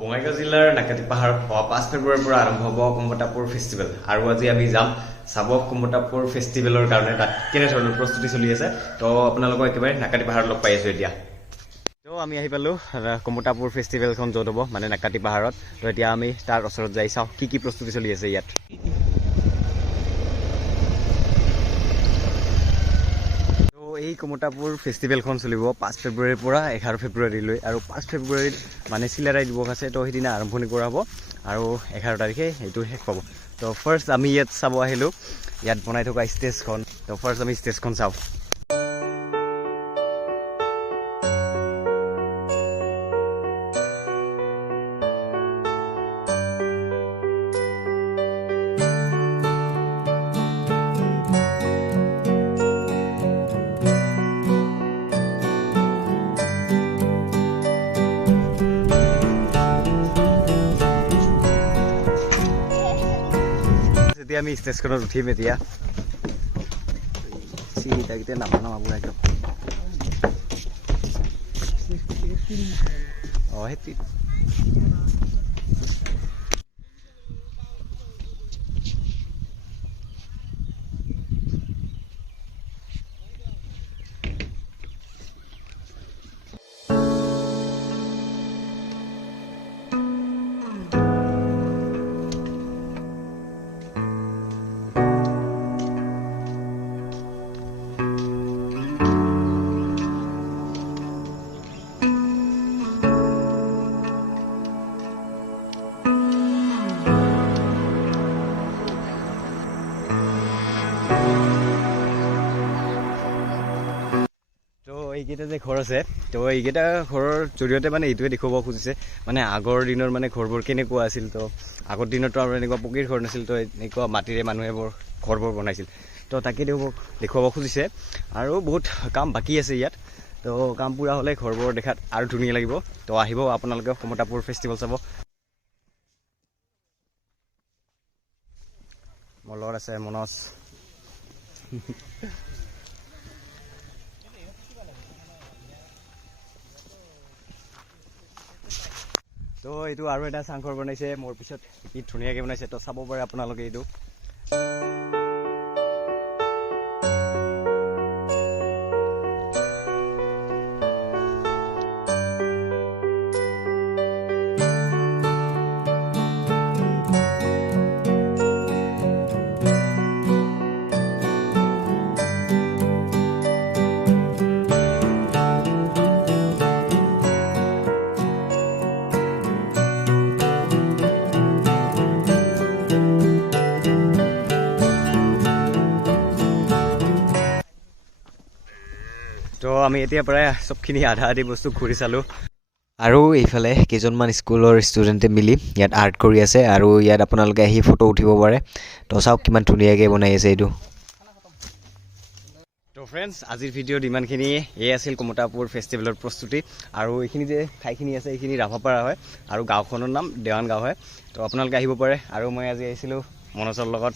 বঙাইগাঁও জিলাৰ নাকাটি পাহাৰত 5 ফেব্ৰুৱাৰীৰ পৰা আৰম্ভ হ'ব কমতাপুৰ ফেষ্টিভেল আৰু আজি আমি যাম চাব কমতাপুৰ ফেষ্টিভেলৰ কাৰণে তাত কেনে ধৰণৰ প্ৰস্তুতি চলি আছে তো আপোনালোকক একেবাৰে নাকাটি পাহাৰত লগ পাই আছো এতিয়া তো আমি আহি পালো কমতাপুৰ ফেষ্টিভেলখন য'ত হ'ব মানে নাকাটি পাহাৰত তো এতিয়া আমি তাৰ ওচৰত যাই চাওঁ কি প্ৰস্তুতি চলি আছে ইয়াত এই কমতাপুৰ ফেষ্টিভেলখন চলিব 5 ফেব্ৰুৱাৰীৰ পৰা 11 ফেব্ৰুৱাৰীলৈ আৰু 5 ফেব্ৰুৱাৰীত মানে চিলাৰায় দিৱস আছে তো সেইদিনা আৰম্ভণি কৰা হ'ব আৰু 11 তাৰিখে এইটো শেষ পাব তো ফাৰ্ষ্ট আমি ইয়াত চাব আহিলোঁ ইয়াত বনাই থকা ষ্টেজখন তো ফাৰ্ষ্ট আমি ষ্টেজখন চাওঁ আমি ষ্টেজখনত উঠিম এতিয়া চিটাকেইটা নামাবোৰ একদম সেইটো এইকেইটা যে ঘৰ আছে তো এইকেইটা ঘৰৰ জৰিয়তে মানে এইটোৱে দেখুৱাব খুজিছে মানে আগৰ দিনৰ মানে ঘৰবোৰ কেনেকুৱা আছিল তো আগৰ দিনতো আৰু এনেকুৱা পকীৰ ঘৰ নাছিল তো এনেকুৱা মাটিৰে মানুহে ঘৰবোৰ বনাইছিল তো তাকে দেখুৱাব খুজিছে আৰু বহুত কাম বাকী আছে ইয়াত তো কাম পুৰা হ'লে ঘৰবোৰ দেখাত আৰু ধুনীয়া লাগিব তো আহিব আপোনালোকে কমতাপুৰ ফেষ্টিভেল চাব মোৰ লগত আছে মনজ তো এইটো আৰু এটা চাংঘৰ বনাইছে মোৰ পিছত কি ধুনীয়াকৈ বনাইছে তো চাব পাৰে আপোনালোকে এইটো তো আমি এতিয়া প্ৰায় চবখিনি আধা আধি বস্তু ঘূৰি চালোঁ আৰু এইফালে কেইজনমান স্কুলৰ ষ্টুডেণ্টে মিলি ইয়াত আৰ্ট কৰি আছে আৰু ইয়াত আপোনালোকে আহি ফটো উঠিব পাৰে তো চাওক কিমান ধুনীয়াকৈ বনাই আছে এইটো তো ফ্ৰেণ্ডছ আজিৰ ভিডিঅ'ত ইমানখিনিয়ে এই আছিল কমতাপুৰ ফেষ্টিভেলৰ প্ৰস্তুতি আৰু এইখিনি যে ঠাইখিনি আছে এইখিনি ৰাভাপাৰা হয় আৰু গাঁওখনৰ নাম দেৱান গাঁও হয় তো আপোনালোকে আহিব পাৰে আৰু মই আজি আহিছিলোঁ মনোজৰ লগত